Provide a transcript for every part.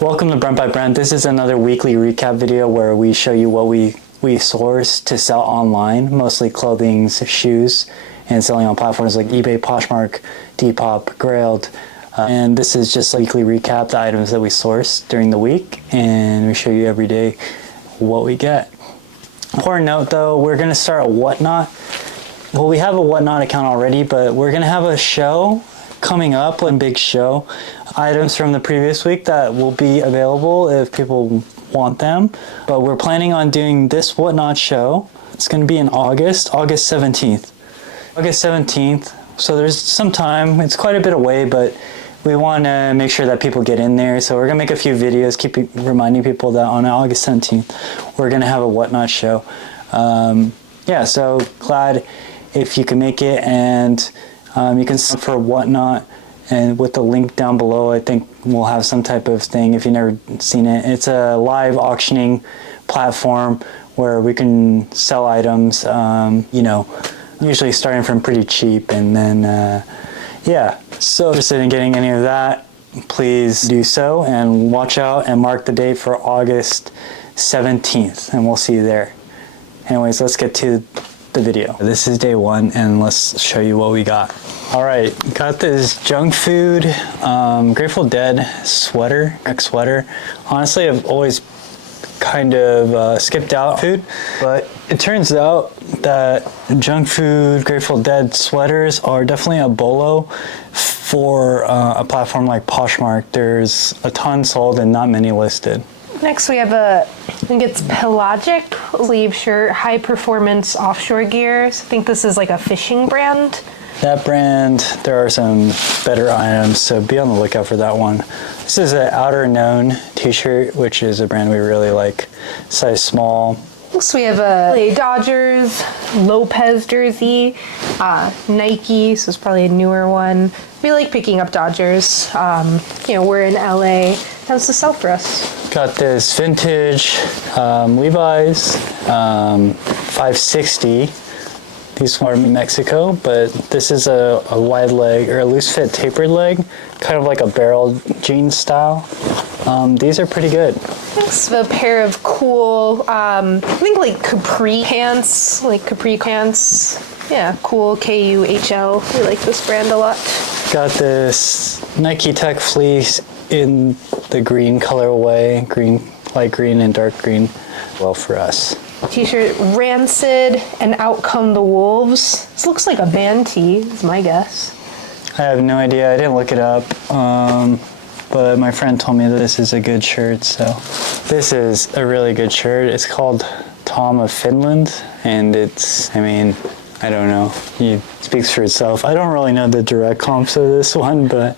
Welcome to Brent by Brent. This is another weekly recap video where we show you what we source to sell online, mostly clothing, shoes, and selling on platforms like eBay, Poshmark, Depop, Grailed. And this is just a weekly recap, the items that we source during the week, and we show you every day what we get. Important note though, we're going to start a Whatnot. Well, we have a Whatnot account already, but we're going to have a show coming up, a big show, items from the previous week that will be available if people want them. But we're planning on doing this Whatnot show. It's going to be in August 17th. August 17th. So there's some time. It's quite a bit away, but we want to make sure that people get in there. So we're going to make a few videos, keep reminding people that on August 17th, we're going to have a Whatnot show. Yeah, so glad if you can make it, and you can sign up for Whatnot, and with the link down below, I think we'll have some type of thing if you've never seen it. It's a live auctioning platform where we can sell items, you know, usually starting from pretty cheap, and then, yeah. So if you're interested in getting any of that, please do so, and watch out and mark the date for August 17th, and we'll see you there. Anyways, let's get to the video. This is day one, and let's show you what we got. All right, got this junk food, Grateful Dead sweater, sweater. Honestly, I've always kind of skipped out food, but it turns out that junk food, Grateful Dead sweaters are definitely a bolo for a platform like Poshmark. There's a ton sold and not many listed. Next we have I think it's Pelagic sleeve shirt, high performance offshore gears. I think this is like a fishing brand. That brand, there are some better items, so be on the lookout for that one. This is an Outer Known t-shirt, which is a brand we really like, size small. Next we have a Dodgers Lopez jersey, Nike, so it's probably a newer one. We like picking up Dodgers. You know, we're in LA. How's the sell for us? Got this vintage Levi's 560. These are in Mexico, but this is a wide leg or a loose fit tapered leg, kind of like a barrel jean style. These are pretty good. Next, a pair of cool, I think like capri pants, Yeah, cool KUHL. We like this brand a lot. Got this Nike Tech fleece in the green colorway, green, light green and dark green, well for us. T-shirt Rancid and Out Come the Wolves. This looks like a band tee, is my guess. I have no idea, I didn't look it up, but my friend told me that this is a good shirt, so. This is a really good shirt. It's called Tom of Finland, and it's, I mean, I don't know, it speaks for itself. I don't really know the direct comps of this one, but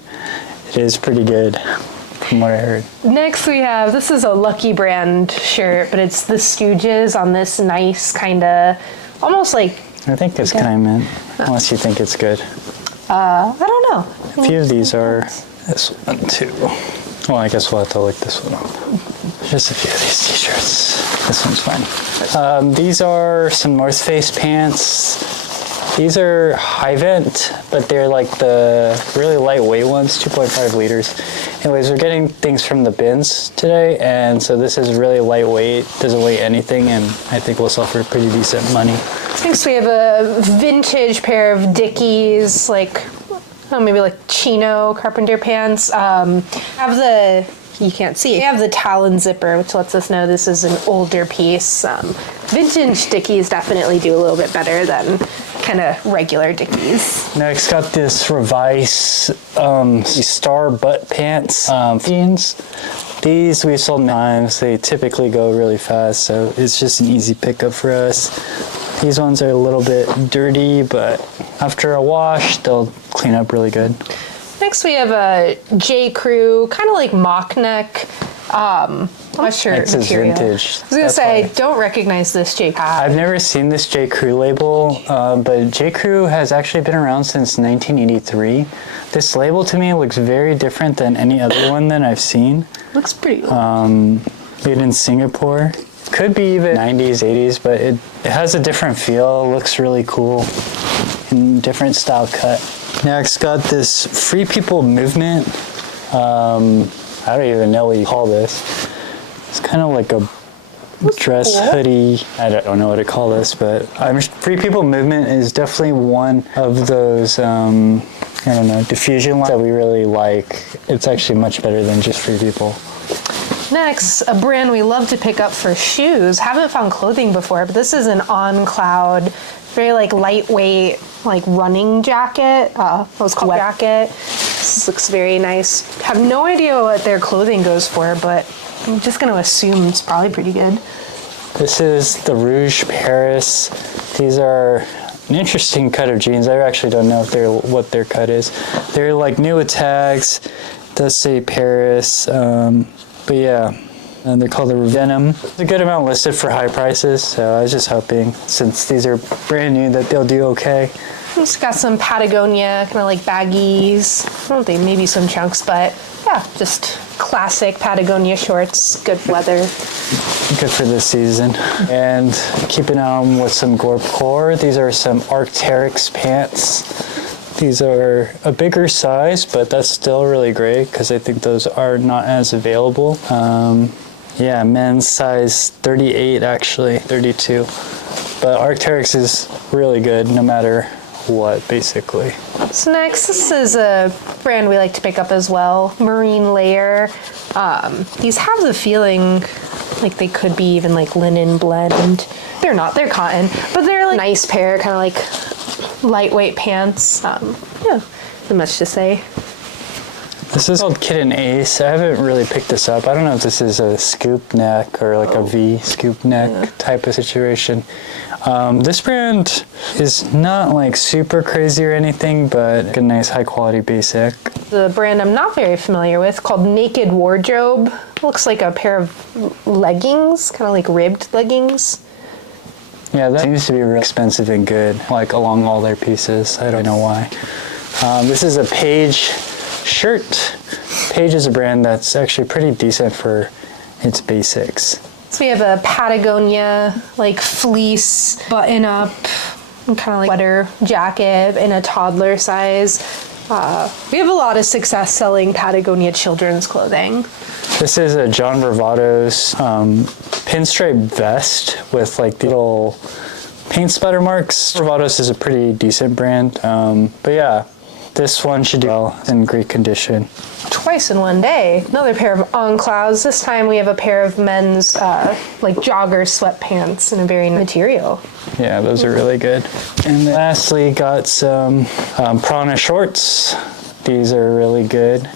it is pretty good from what I heard. Next we have, this is a Lucky Brand shirt, but it's the Stooges on this nice kind of, almost like... I think it's kind of mint, unless you think it's good. I don't know. A few of these are, this one too. Well, I guess we'll have to look this one up. Just a few of these t-shirts. This one's fine. These are some North Face pants. These are high vent, but they're like the really lightweight ones, 2.5 liters. Anyways, we're getting things from the bins today, and so this is really lightweight, doesn't weigh anything, and I think we'll sell for pretty decent money. Next we have a vintage pair of Dickies, like, oh, maybe like chino carpenter pants. Have the, you can't see, have the Talon zipper, which lets us know this is an older piece. Vintage Dickies definitely do a little bit better than kind of regular Dickies. Next, got this Revice Star butt pants jeans. These we've sold times. They typically go really fast, so it's just an easy pickup for us. These ones are a little bit dirty, but after a wash, they'll clean up really good. Next we have a J. Crew, kind of like mock neck. What shirt This is material? vintage. I was gonna say, I don't recognize this J. Crew. I've never seen this J. Crew label, but J. Crew has actually been around since 1983. This label to me looks very different than any other one that I've seen. Looks pretty old. Made in Singapore. Could be even 90s, 80s, but it has a different feel. It looks really cool. And different style cut. Next, got this Free People Movement I don't even know what you call this. It's kind of like a dress hoodie. I don't know what to call this, but Free People Movement is definitely one of those, I don't know, diffusion lines that we really like. It's actually much better than just Free People. Next, a brand we love to pick up for shoes. Haven't found clothing before, but this is an On Cloud, very like lightweight, like running jacket. It was called jacket. This looks very nice. Have no idea what their clothing goes for, but I'm just gonna assume it's probably pretty good. This is the Rouge Paris. These are an interesting cut of jeans. I actually don't know if what their cut is. They're like new with tags. It does say Paris. But yeah, and they're called the Venom. There's a good amount listed for high prices, so I was just hoping, since these are brand new, that they'll do okay. It's got some Patagonia, kind of like baggies. I don't think maybe some chunks, but yeah, just classic Patagonia shorts, good weather. Good for this season. And keeping on with some Gorp Core, these are some Arc'teryx pants. These are a bigger size, but that's still really great because I think those are not as available. Yeah, men's size 38 actually, 32. But Arc'teryx is really good no matter what, basically. So next, this is a brand we like to pick up as well, Marine Layer. These have the feeling like they could be even like linen blend. They're not, they're cotton, but they're like a nice pair, kind of like lightweight pants. Yeah, not much to say. This is called Kitten Ace. I haven't really picked this up. I don't know if this is a scoop neck or like a V scoop neck type of situation. This brand is not like super crazy or anything, but a nice high quality basic. The brand I'm not very familiar with, called Naked Wardrobe. Looks like a pair of leggings, kind of like ribbed leggings. Yeah, that seems to be real expensive and good, like along all their pieces. I don't know why. This is a Page shirt. Page is a brand that's actually pretty decent for its basics. So we have a Patagonia, like fleece button up, kind of like sweater jacket in a toddler size. We have a lot of success selling Patagonia children's clothing. This is a John Bravado's pinstripe vest with like the little paint splatter marks. Bravado's is a pretty decent brand, but yeah, this one should do well in great condition. Twice in one day. Another pair of On Clouds. This time we have a pair of men's like jogger sweatpants in a very material. Yeah, those are really good. And then lastly, got some Prana shorts. These are really good,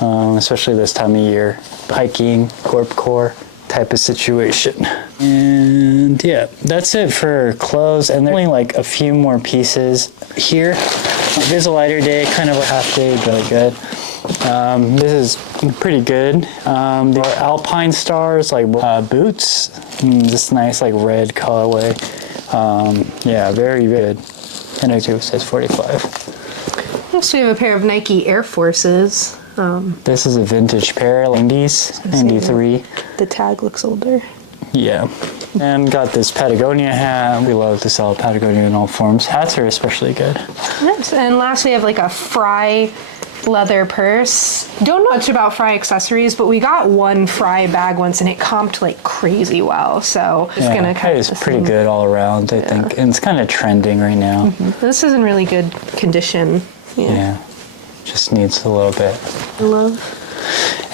especially this time of year. Hiking, Gorp Core type of situation. And yeah, that's it for clothes. And there's only like a few more pieces here. It is a lighter day, kind of a half day, but good. This is pretty good. The Alpine Stars, like boots. This nice like red colorway. Yeah, very good. And it says 45. Next we have a pair of Nike Air Forces. This is a vintage pair, 90s, 93. The tag looks older. Yeah. And got this Patagonia hat. We love to sell Patagonia in all forms. Hats are especially good. Yes, and last we have like a Fry leather purse. Don't know much about Fry accessories, but we got one Fry bag once and it comped like crazy well. So it's gonna kind of. It's pretty good all around, I think. And it's kind of trending right now. This is in really good condition. Yeah. Just needs a little bit. Love.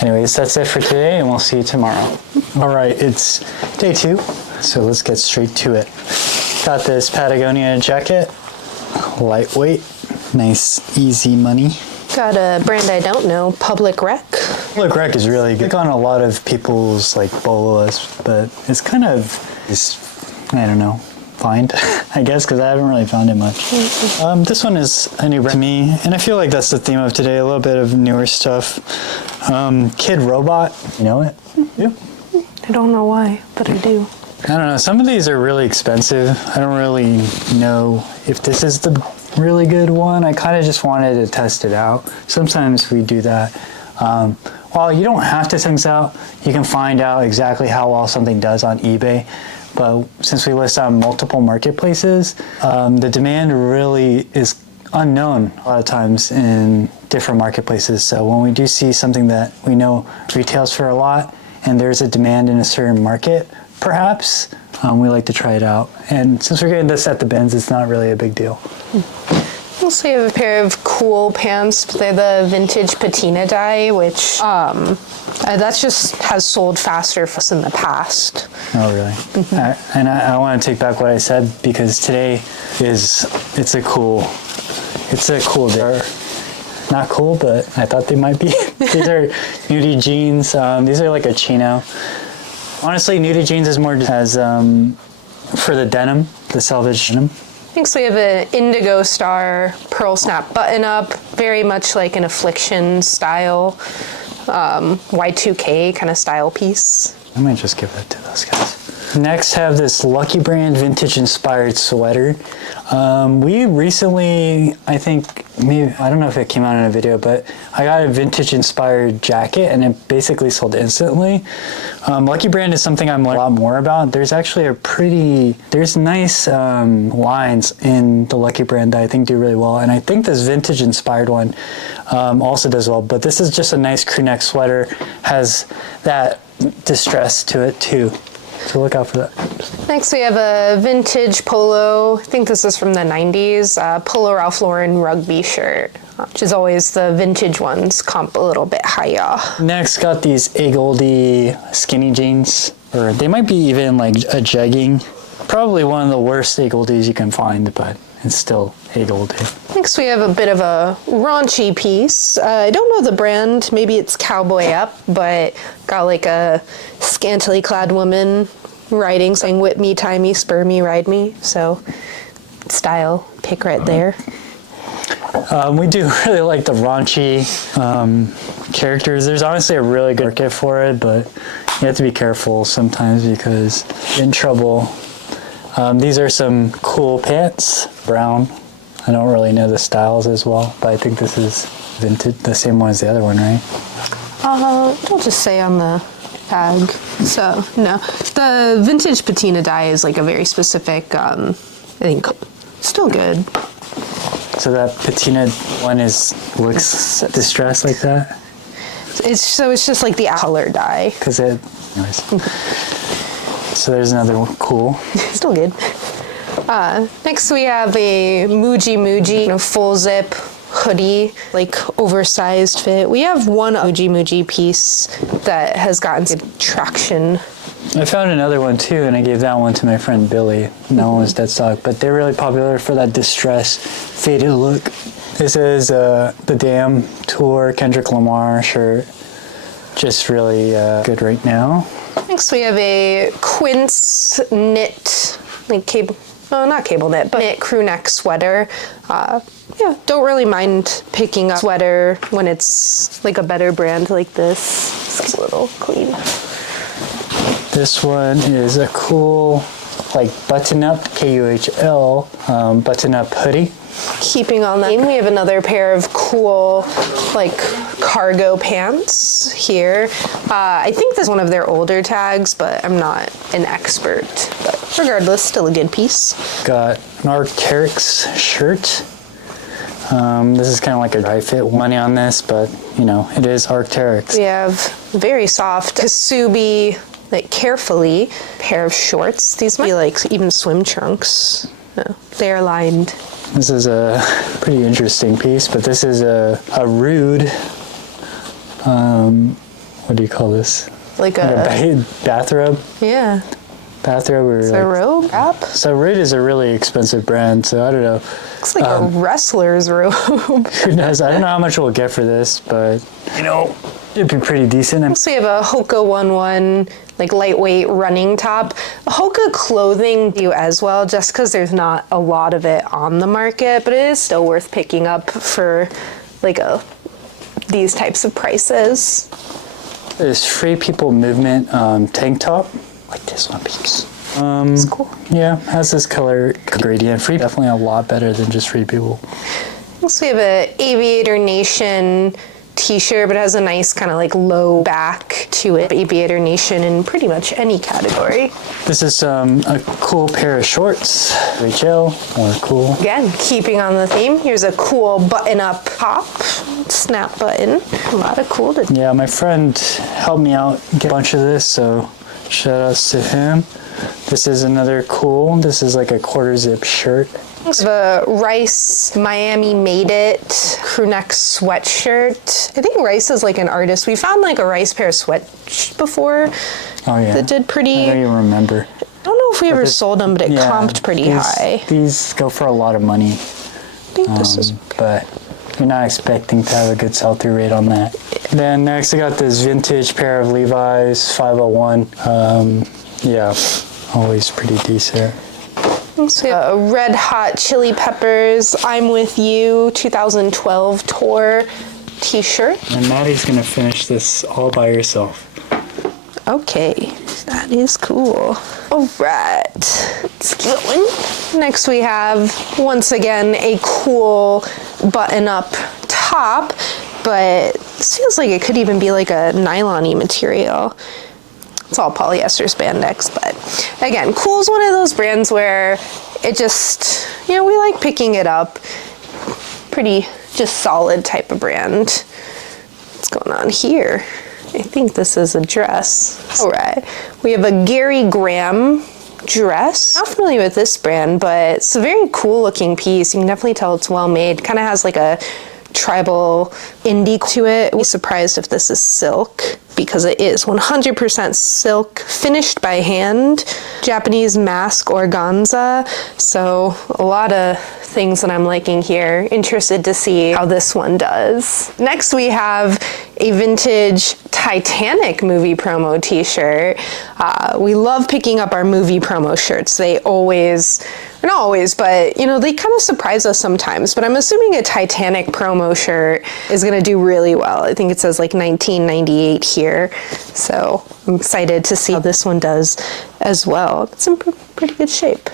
Anyways, that's it for today, and we'll see you tomorrow. All right, it's day 2, so let's get straight to it. Got this Patagonia jacket, lightweight, nice, easy money. Got a brand I don't know, Public Rec. Public Rec is really good. It's on a lot of people's like bolos, but it's kind of just, I don't know, find, I guess, because I haven't really found it much. This one is a new brand to me, and I feel like that's the theme of today, a little bit of newer stuff. Kid Robot, you know it? Yeah. I don't know why, but I do. I don't know, some of these are really expensive. I don't really know if this is the really good one. I kind of just wanted to test it out. Sometimes we do that. Well, you don't have to test things out. You can find out exactly how well something does on eBay. But since we list on multiple marketplaces, the demand really is unknown a lot of times in different marketplaces. So when we do see something that we know retails for a lot and there's a demand in a certain market, perhaps, we like to try it out. And since we're getting this at the bins, it's not really a big deal. Also, we have a pair of cool pants. They're the vintage patina dye, which that just has sold faster for us in the past. Oh, really? Mm-hmm. And I want to take back what I said, because today it's a cool day. Not cool, but I thought they might be. These are nudie jeans. These are like a chino. Honestly, nudie jeans is more as for the denim, the selvage denim. Next we have an Indigo Star pearl snap button up, very much like an Affliction style, Y2K kind of style piece. I might just give that to those guys. Next have this Lucky Brand vintage inspired sweater. We recently, I think, maybe, I don't know if it came out in a video, but I got a vintage inspired jacket and it basically sold instantly. Lucky Brand is something I'm learning a lot more about. There's actually there's nice lines in the Lucky Brand that I think do really well. And I think this vintage inspired one also does well, but this is just a nice crew neck sweater, has that distress to it too. So look out for that. Next we have a vintage polo, I think this is from the 90s, Polo Ralph Lauren rugby shirt, which is always the vintage ones comp a little bit higher. Next got these A Goldie skinny jeans, or they might be even like a jegging. Probably one of the worst A Goldies you can find, but it's still A Goldie. Next we have a bit of a raunchy piece. I don't know the brand, maybe it's Cowboy Up, but got like a scantily clad woman riding, saying whip me, tie me, spur me, ride me. So style pick right there. We do really like the raunchy characters. There's honestly a really good market for it, but you have to be careful sometimes because you're in trouble. These are some cool pants, brown. I don't really know the styles as well, but I think this is vintage, the same one as the other one, right? It'll just say on the tag. So, no. The vintage patina dye is like a very specific, I think, still good. So that patina one looks distressed like that? It's just like the color dye. Anyways. So there's another one, cool. Still good. Next we have a Muji full zip hoodie, like oversized fit. We have one Muji piece that has gotten good traction. I found another one too, and I gave that one to my friend Billy. And that one was dead stock, but they're really popular for that distressed, faded look. This is the Damn Tour Kendrick Lamar shirt. Just really good right now. Next we have a Quince knit, like not cable knit, but knit crew neck sweater. Yeah, don't really mind picking up sweater when it's like a better brand like this. It's a little clean. This one is a cool, like button-up, KUHL, button-up hoodie. Keeping on that theme, we have another pair of cool, like cargo pants here. I think this is one of their older tags, but I'm not an expert. But regardless, still a good piece. Got an Arc'teryx shirt. This is kind of like a dry fit money on this, but you know, it is Arc'teryx. We have very soft Kasubi, like carefully, pair of shorts. These might be like even swim trunks. No, they are lined. This is a pretty interesting piece, but this is a rude, what do you call this? Like a bathrobe? Yeah. Bathrobe or it's a robe? Wrap? So Rude is a really expensive brand, so I don't know. Looks like a wrestler's robe. Who knows? I don't know how much we'll get for this, but you know, it'd be pretty decent. So we have a Hoka 11, like lightweight running top. Hoka clothing do as well, just because there's not a lot of it on the market, but it is still worth picking up for like these types of prices. This Free People Movement tank top, like this one piece. It's cool. Yeah, has this color gradient. Free, definitely a lot better than just Free People. Next we have a Aviator Nation t-shirt, but it has a nice kind of like low back to it. Aviator Nation in pretty much any category. This is a cool pair of shorts. Very chill, more cool. Again, keeping on the theme, here's a cool button-up top, snap button. A lot of cool to... Yeah, my friend helped me out get a bunch of this, so shout outs to him. This is another cool, this is like a quarter zip shirt. The Rice Miami Made It crew neck sweatshirt. I think Rice is like an artist. We found like a Rice pair of sweats before. Oh yeah. That did pretty... I don't even remember. I don't know if we ever sold them, but it comped pretty high. These go for a lot of money. I think this is... But you're not expecting to have a good sell-through rate on that. Then next I got this vintage pair of Levi's 501. Yeah, always pretty decent. So Red Hot Chili Peppers I'm With You 2012 tour t-shirt. And Maddie's gonna finish this all by herself. Okay, that is cool. All right, let's keep going. Next we have, once again, a cool button-up top, but this feels like it could even be like a nylon-y material. It's all polyester spandex, but again, Cool is one of those brands where it just, you know, we like picking it up. Pretty just solid type of brand. What's going on here? I think this is a dress. All right, we have a Gary Graham dress. Not familiar with this brand, but it's a very cool looking piece. You can definitely tell it's well made. Kind of has like a tribal indie to it. I'd be surprised if this is silk, because it is 100% silk, finished by hand, Japanese mask organza. So a lot of things that I'm liking here. Interested to see how this one does. Next we have a vintage Titanic movie promo t-shirt. We love picking up our movie promo shirts. They always, or not always, but you know, they kind of surprise us sometimes. But I'm assuming a Titanic promo shirt is gonna do really well. I think it says like 1998 here. So I'm excited to see how this one does as well. It's in pretty good shape.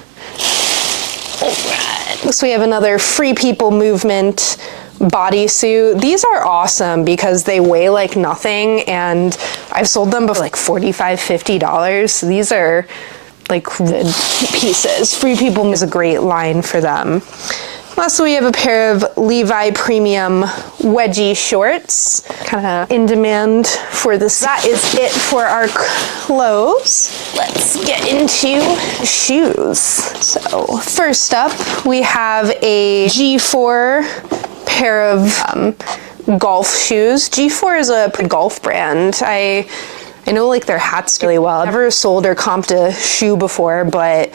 All right. So we have another Free People Movement bodysuit. These are awesome because they weigh like nothing, and I've sold them for like $45, $50. So these are like good pieces. Free People is a great line for them. Also, we have a pair of Levi Premium wedgie shorts, kind of in demand for this. That is it for our clothes. Let's get into shoes. So first up, we have a G4 pair of golf shoes. G4 is a golf brand. I know like their hats really well. I've never sold or comped a shoe before, but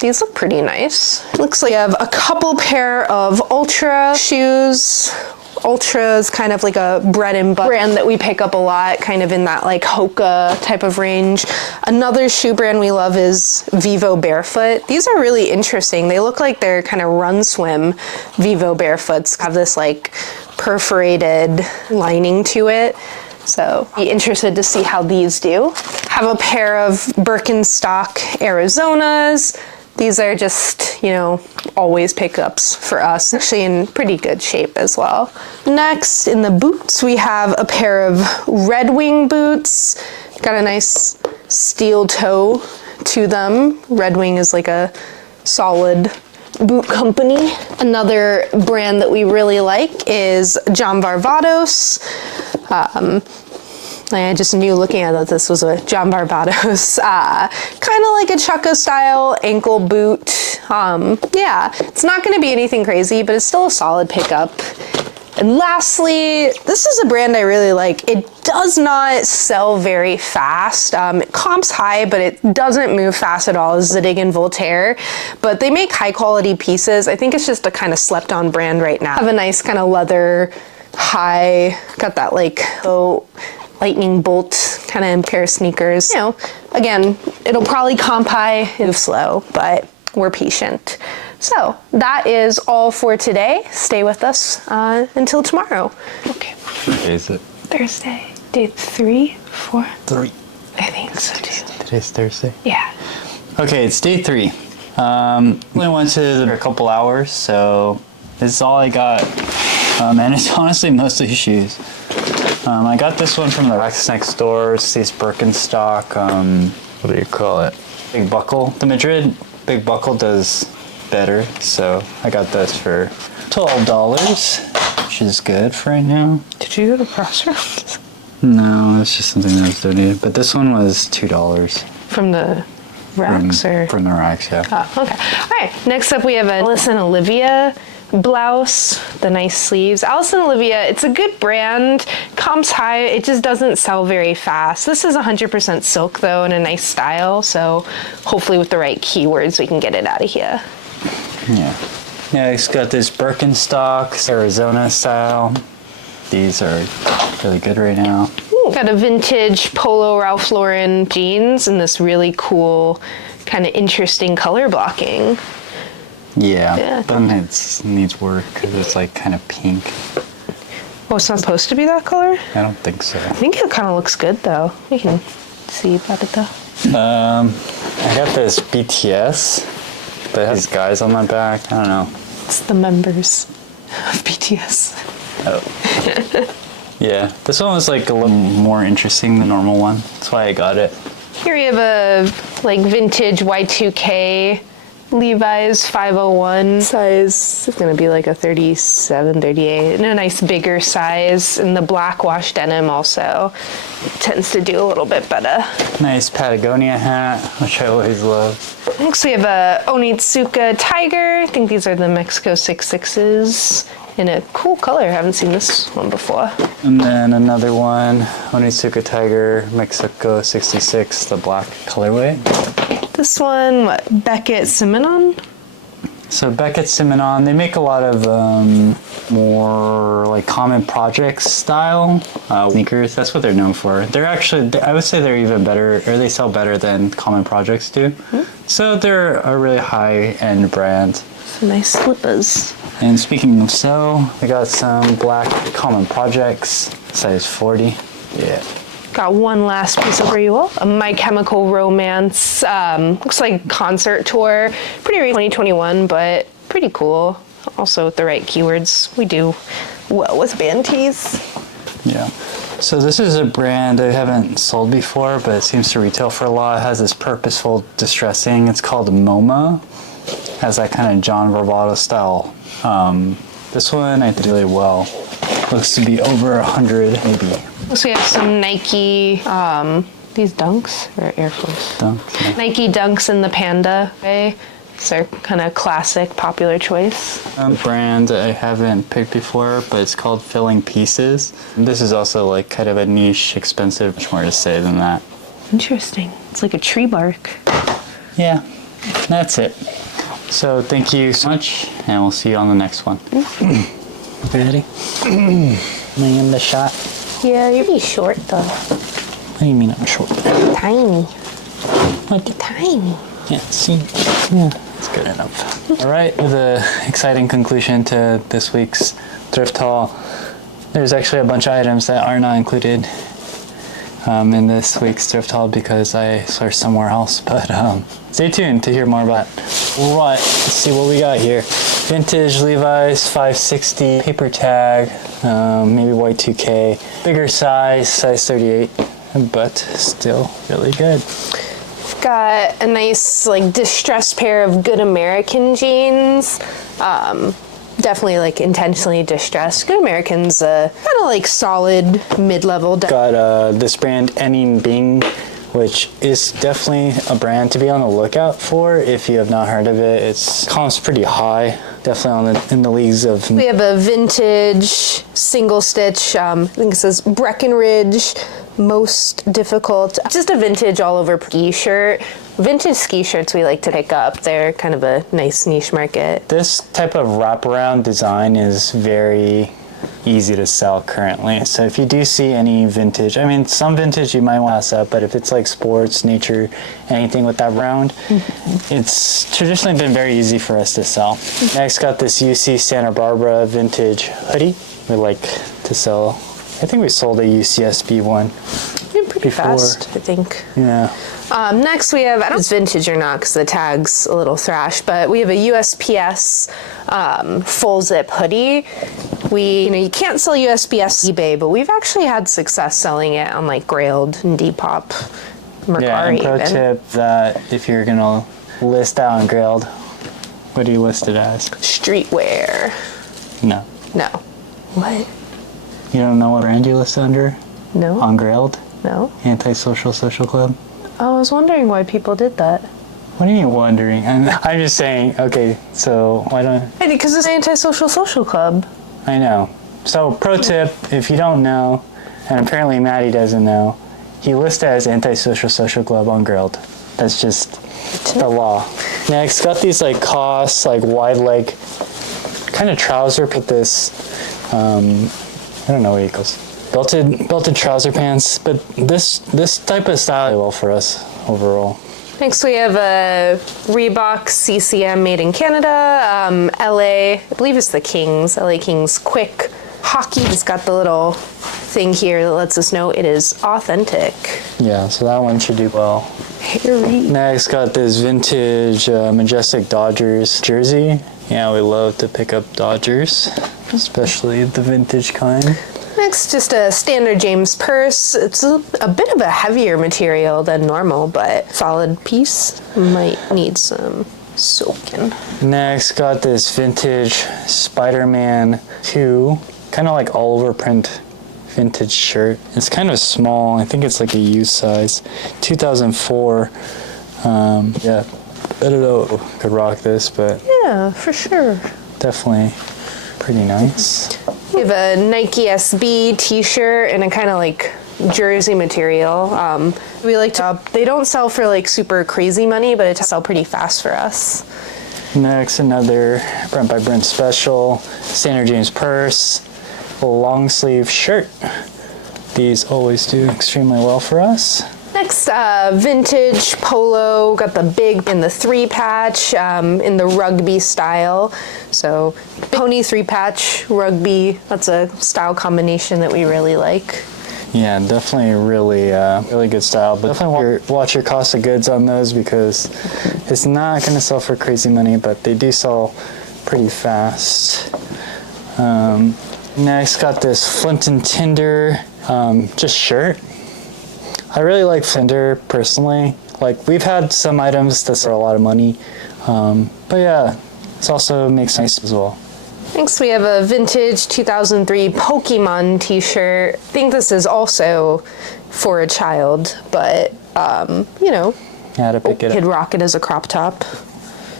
these look pretty nice. Looks like I have a couple pair of Ultra shoes. Ultra is kind of like a bread and butter brand that we pick up a lot, kind of in that like Hoka type of range. Another shoe brand we love is Vivo Barefoot. These are really interesting. They look like they're kind of run swim Vivo Barefoots. Have this like perforated lining to it. So be interested to see how these do. Have a pair of Birkenstock Arizonas. These are just, you know, always pickups for us. Actually in pretty good shape as well. Next, in the boots, we have a pair of Red Wing boots. Got a nice steel toe to them. Red Wing is like a solid boot company. Another brand that we really like is John Varvatos. I just knew looking at it this was a John Varvatos, kind of like a Chukka style ankle boot. Yeah, it's not going to be anything crazy, but it's still a solid pickup. And lastly, this is a brand I really like. It does not sell very fast. It comps high, but it doesn't move fast at all. This is Zadig & Voltaire, but they make high quality pieces. I think it's just a kind of slept on brand right now. Have a nice kind of leather high, got that like lightning bolt kind of pair of sneakers. You know, again, it'll probably comp high, move slow, but we're patient. So that is all for today. Stay with us until tomorrow. Okay. What day is it? Thursday. Day 3, 4? 3. I think so too. Today's Thursday? Yeah. Okay, it's day 3. We went to a couple hours, so this is all I got And it's honestly mostly shoes. I got this one from the racks next door. It's these Birkenstock, what do you call it? Big Buckle. The Madrid Big Buckle does better, so I got this for $12, which is good for right now. Did you go to Crossroads? No, it's just something that was donated. But this one was $2. From the racks, From the racks, yeah. Oh, okay. All right. Next up, we have a Alice and Olivia blouse, the nice sleeves. Alice and Olivia, it's a good brand, comps high, it just doesn't sell very fast. This is 100% silk though, and a nice style, so hopefully with the right keywords we can get it out of here. Yeah. Next, got this Birkenstocks, Arizona style. These are really good right now. Ooh, got a vintage Polo Ralph Lauren jeans in this really cool, kind of interesting color blocking. Yeah, but it needs work because it's like kind of pink. Oh, it's not supposed to be that color? I don't think so. I think it kind of looks good though. We can see about it though. I got this BTS that has guys on my back. I don't know. It's the members of BTS. Oh. Yeah, this one was like a little more interesting than the normal one. That's why I got it. Here we have a like vintage Y2K Levi's 501 size. It's gonna be like a 37, 38, and a nice bigger size. And the black wash denim also tends to do a little bit better. Nice Patagonia hat, which I always love. Next we have a Onitsuka Tiger. I think these are the Mexico 6.6s in a cool color. I haven't seen this one before. And then another one, Onitsuka Tiger, Mexico 66, the black colorway. This one, what, Beckett Simonon? So Beckett Simonon, they make a lot of more like common projects style sneakers. That's what they're known for. They're actually, I would say they're even better, or they sell better than common projects do. Mm-hmm. So they're a really high-end brand. Some nice slippers. And speaking of sell, I got some black common projects, size 40. Yeah. Got one last piece of Goodwill, a My Chemical Romance, looks like concert tour, pretty recent 2021, but pretty cool. Also with the right keywords, we do well with band tees. Yeah. So this is a brand I haven't sold before, but it seems to retail for a lot. It has this purposeful distressing. It's called MoMA. Has that kind of John Varvatos style. This one I did really well. Looks to be over 100 maybe. So we have some Nike, these Dunks or Air Force? Dunks, yeah. Nike Dunks in the Panda way. It's their kind of classic, popular choice. Brand I haven't picked before, but it's called Filling Pieces. This is also like kind of a niche, expensive, much more to say than that. Interesting. It's like a tree bark. Yeah, that's it. So thank you so much, and we'll see you on the next one. Ready? Am I in the shot? Yeah, you're pretty short though. What do you mean I'm short? Tiny. What? Tiny. Yeah, see? Yeah, that's good enough. All right, with an exciting conclusion to this week's thrift haul. There's actually a bunch of items that are not included in this week's thrift haul because I sourced somewhere else, but stay tuned to hear more about it. All right, let's see what we got here. Vintage Levi's 560 paper tag, maybe Y2K, bigger size 38, but still really good. Got a nice like distressed pair of Good American jeans. Definitely like intentionally distressed. Good American's kind of like solid mid-level. Got this brand Enin Bing, which is definitely a brand to be on the lookout for if you have not heard of it. It's comps pretty high, definitely in the leagues of. We have a vintage single stitch, I think it says Breckenridge Most Difficult. Just a vintage all over ski shirt. Vintage ski shirts we like to pick up. They're kind of a nice niche market. This type of wraparound design is very easy to sell currently. So if you do see any vintage, I mean, some vintage you might want to pass up, but if it's like sports, nature, anything with that round, it's traditionally been very easy for us to sell. Next, got this UC Santa Barbara vintage hoodie we like to sell. I think we sold a UCSB one. Pretty fast, I think. Yeah. Next we have, I don't know if it's vintage or not because the tag's a little thrashed, but we have a USPS full zip hoodie. You can't sell USPS eBay, but we've actually had success selling it on like Grailed and Depop, Mercari. Yeah, and pro even. tip that if you're gonna list out on Grailed, what do you list it as? Streetwear. No. No. What? You don't know what brand you list under No. on Grailed? No. Antisocial Social Club? I was wondering why people did that. What are you wondering? I'm just saying, okay, so why don't... Because it's Antisocial Social Club. I know. So pro tip, if you don't know, and apparently Maddie doesn't know, he lists as Antisocial Social Club on Grailed. That's just the law. Next, got these like COS, like wide leg kind of trouser. Put this, I don't know what it goes. Belted trouser pants, but this type of style well for us overall. Next we have a Reebok CCM made in Canada, LA, I believe it's the Kings, LA Kings Quick Hockey. It's got the little thing here that lets us know it is authentic. Yeah, so that one should do well. Harry. Next, got this vintage Majestic Dodgers jersey. Yeah, we love to pick up Dodgers, especially the vintage kind. Next, just a standard James purse. It's a bit of a heavier material than normal, but solid piece. Might need some soaking. Next, got this vintage Spider-Man 2, kind of like all over print vintage shirt. It's kind of small. I think it's like a U size. 2004. Yeah, I don't know if I could rock this, but Yeah, for sure. definitely pretty nice. We have a Nike SB t-shirt and a kind of like jersey material. We like to, they don't sell for like super crazy money, but it sell pretty fast for us. Next, another Brent by Brent special, Standard James purse, a long sleeve shirt. These always do extremely well for us. Next, vintage polo, got the big and the 3-patch in the rugby style. So pony 3-patch, rugby, that's a style combination that we really like. Yeah, definitely really good style, but definitely watch your cost of goods on those because it's not going to sell for crazy money, but they do sell pretty fast. Next, got this Flint and Tinder just shirt. I really like Fender personally. Like we've had some items that sell a lot of money, but yeah, it also makes nice as well. Next we have a vintage 2003 Pokemon t-shirt. I think this is also for a child, but you know, Yeah, to pick it could up. rock it as a crop top.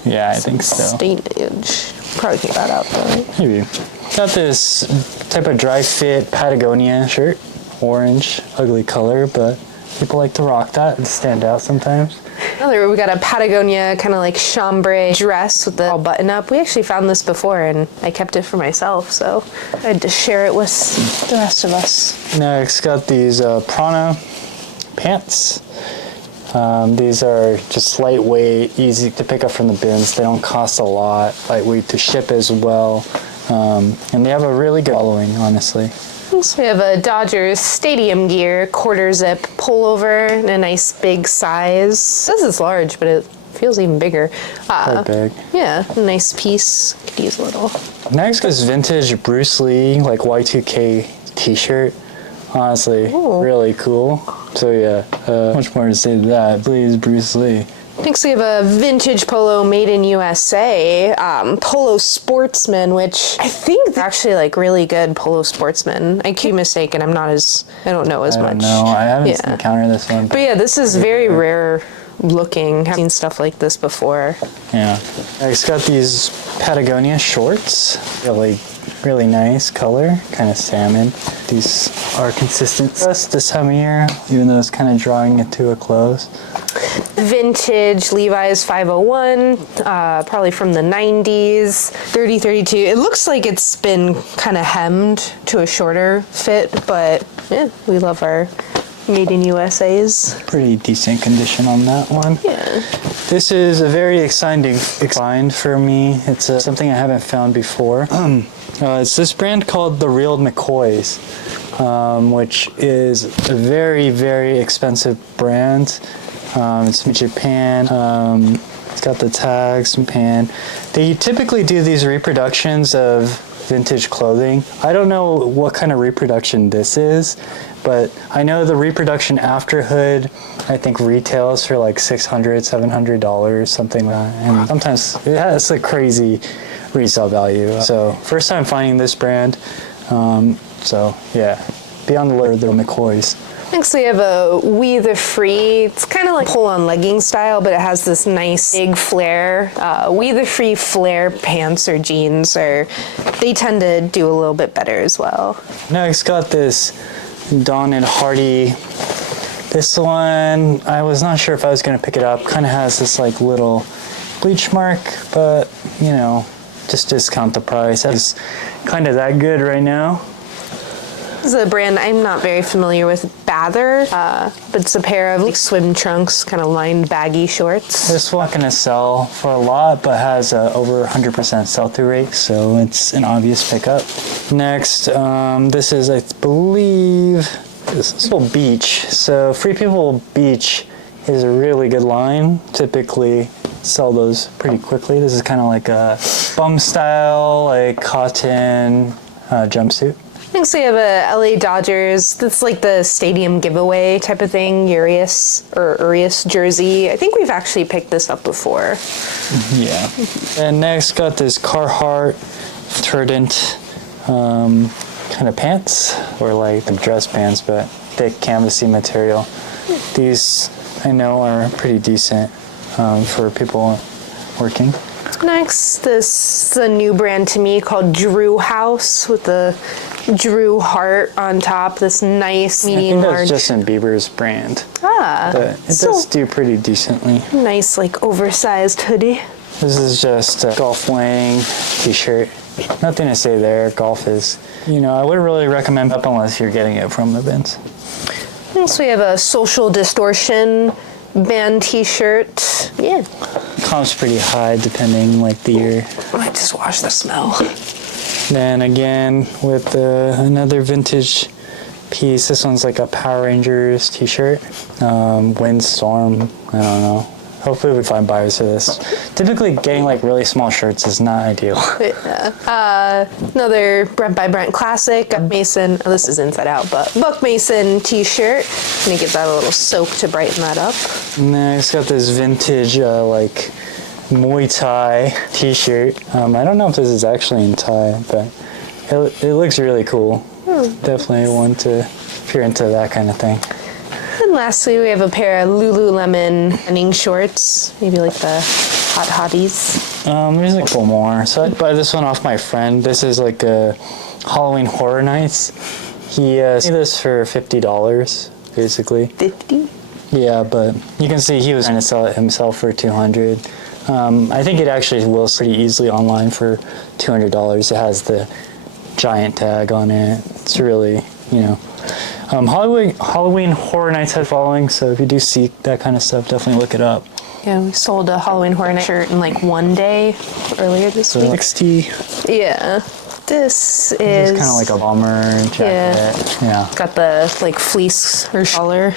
Yeah, I think so. Stainage. Probably take that out though. Maybe. Got this type of dry fit Patagonia shirt. Orange, ugly color, but people like to rock that and stand out sometimes. Another, we got a Patagonia kind of like chambray dress with the all button up. We actually found this before and I kept it for myself, so I had to share it with the rest of us. Next, got these Prana pants. These are just lightweight, easy to pick up from the bins. They don't cost a lot, lightweight to ship as well. And they have a really good following, honestly. So we have a Dodgers stadium gear quarter zip pullover in a nice big size. It says it's large, but it feels even bigger. Quite big. Yeah, a nice piece. Could use a little. Next is vintage Bruce Lee, like Y2K t-shirt. Honestly, really cool. So yeah, much more to say to that. Please, Bruce Lee. Next we have a vintage polo made in USA, Polo Sportsman, which I think they're actually like really good Polo Sportsman. I could be mistaken, I don't know as much. No, I haven't encountered this one. But yeah, this is very rare looking. I've seen stuff like this before. Yeah. Next got these Patagonia shorts. Really nice color, kind of salmon. These are consistent for us this time of year, even though it's kind of drawing it to a close. Vintage Levi's 501, probably from the 90s, 30-32. It looks like it's been kind of hemmed to a shorter fit, but yeah, we love our made in USA's. Pretty Decent condition on that one. Yeah. This is a very exciting find for me. It's something I haven't found before. It's this brand called The Real McCoys, which is a very, very expensive brand. It's from Japan. It's got the tags from Japan. They typically do these reproductions of vintage clothing. I don't know what kind of reproduction this is, but I know the reproduction after hood, I think retails for like $600, $700, something like that. And sometimes it has a crazy resale value. So first time finding this brand. So yeah, be on the lookout for the McCoys. Next we have a We the Free. It's kind of like pull-on legging style, but it has this nice big flare. We the Free flare pants or jeans, they tend to do a little bit better as well. Next got this Dawn and Hardy. This one, I was not sure if I was going to pick it up. Kind of has this like little bleach mark, but you know, just discount the price. It's kind of that good right now. This is a brand I'm not very familiar with, Bather, but it's a pair of like swim trunks, kind of lined baggy shorts. This one not going to sell for a lot, but has a over 100% sell-through rate, so it's an obvious pickup. Next, this is, I believe, this is People Beach. So Free People Beach is a really good line. Typically sell those pretty quickly. This is kind of like a bum style, like cotton jumpsuit. Next we have a LA Dodgers. That's like the stadium giveaway type of thing, Urias jersey. I think we've actually picked this up before. Yeah. And next got this Carhartt Trident kind of pants, or like the dress pants, but thick canvasy material. These I know are pretty decent for people working. Next, this is a new brand to me called Drew House with the Drew heart on top. This nice medium large. I think that's Justin Bieber's brand. Ah, but it does do pretty decently. Nice, like oversized hoodie. This is just a golf wang t-shirt. Nothing to say there. Golf is, you know, I wouldn't really recommend up unless you're getting it from the bins. Next, we have a Social Distortion band t-shirt. Yeah. Comp's pretty high depending like the year. I might just wash the smell. Then again with another vintage piece. This one's like a Power Rangers t-shirt. Windstorm, I don't know. Hopefully we find buyers for this. Typically getting like really small shirts is not ideal. Another Brent by Brent classic, Mason, oh, this is inside out, but Buck Mason t-shirt. Gonna give that a little soak to brighten that up. Next got this vintage like Muay Thai t-shirt. I don't know if this is actually in Thai, but it looks really cool. Definitely one to, if you're into that kind of thing. And lastly, we have a pair of Lululemon running shorts, maybe like the Hot Hotties. There's a couple more. So I'd buy this one off my friend. This is like a Halloween Horror Nights. He made this for $50, basically. 50? Yeah, but you can see he was trying to sell it himself for $200. I think it actually will pretty easily online for $200. It has the giant tag on it. It's really, you know. Halloween Horror Nights had following, so if you do see that kind of stuff, definitely look it up. Yeah, we sold a Halloween Horror Night shirt in like one day earlier this week. 60. Yeah. This is kind of like a bomber jacket. Yeah. Got the like fleece or collar.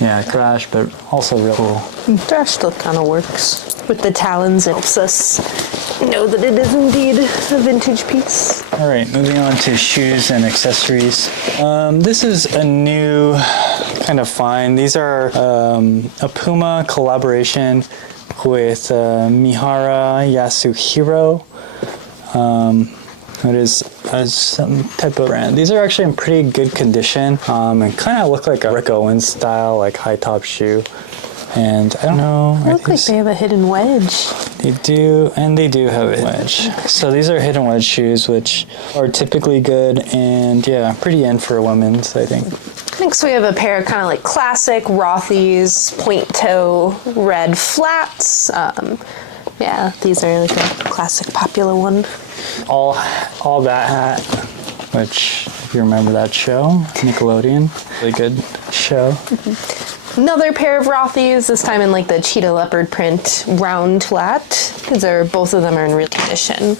Yeah, crash, but also real cool. That still kind of works. With the talons, it helps us know that it is indeed a vintage piece. All right, moving on to shoes and accessories. This is a new kind of find. These are a Puma collaboration with Mihara Yasuhiro. It is some type of brand. These are actually in pretty good condition and kind of look like a Rick Owens style, like high top shoe. And I don't know. They look like they have a hidden wedge. They do, and they do have a wedge. So these are hidden wedge shoes, which are typically good and yeah, pretty in for women's, I think. Next we have a pair of kind of like classic Rothy's point toe red flats. Yeah, these are like a classic popular one. All That Hat, which if you remember that show, Nickelodeon, really good show. Another pair of Rothy's, this time in like the cheetah leopard print round flat. Both of them are in real condition.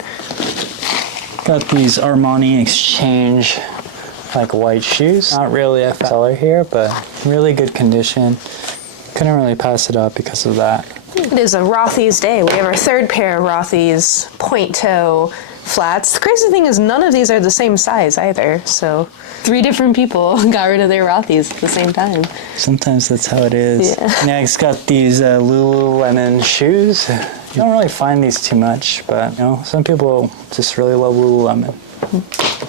Got these Armani Exchange like white shoes. Not really a seller here, but really good condition. Couldn't really pass it up because of that. It is a Rothy's day. We have our third pair of Rothy's point toe flats. The crazy thing is none of these are the same size either, so 3 different people got rid of their Rothy's at the same time. Sometimes that's how it is. Yeah. Next, got these Lululemon shoes. You don't really find these too much, but some people just really love Lululemon.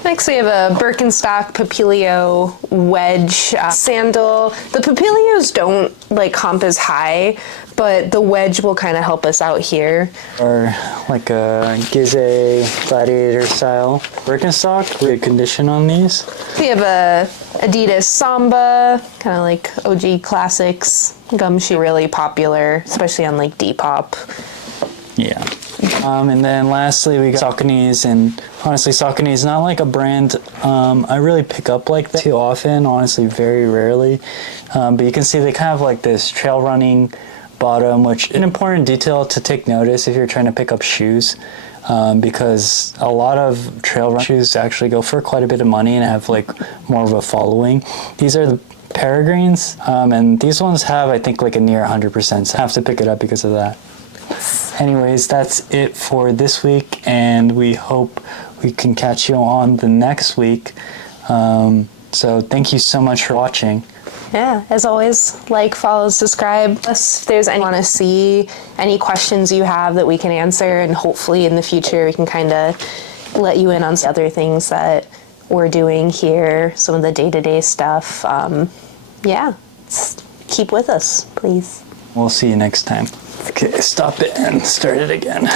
Next we have a Birkenstock Papilio wedge sandal. The Papilios don't hump as high, but the wedge will kind of help us out here. Or like a Gizeh Gladiator style Birkenstock. Good condition on these. We have a Adidas Samba, kind of like OG classics. Gumshoe, really popular, especially on Depop. Yeah. And then lastly, we got Saucony's, and honestly, Saucony is not like a brand I really pick up like that too often, honestly, very rarely. But you can see they kind of have this trail running bottom, which is an important detail to take notice if you're trying to pick up shoes, because a lot of trail run shoes actually go for quite a bit of money and have more of a following. These are the Peregrines, and these ones have, I think, a near 100%, so I have to pick it up because of that. Anyways, that's it for this week, and we hope we can catch you on the next week. So thank you so much for watching. Yeah, as always, follow, subscribe. If there's any want to see, any questions you have that we can answer, and hopefully in the future we can kind of let you in on some other things that we're doing here, some of the day-to-day stuff. Yeah, just keep with us, please. We'll see you next time. Okay, stop it and start it again.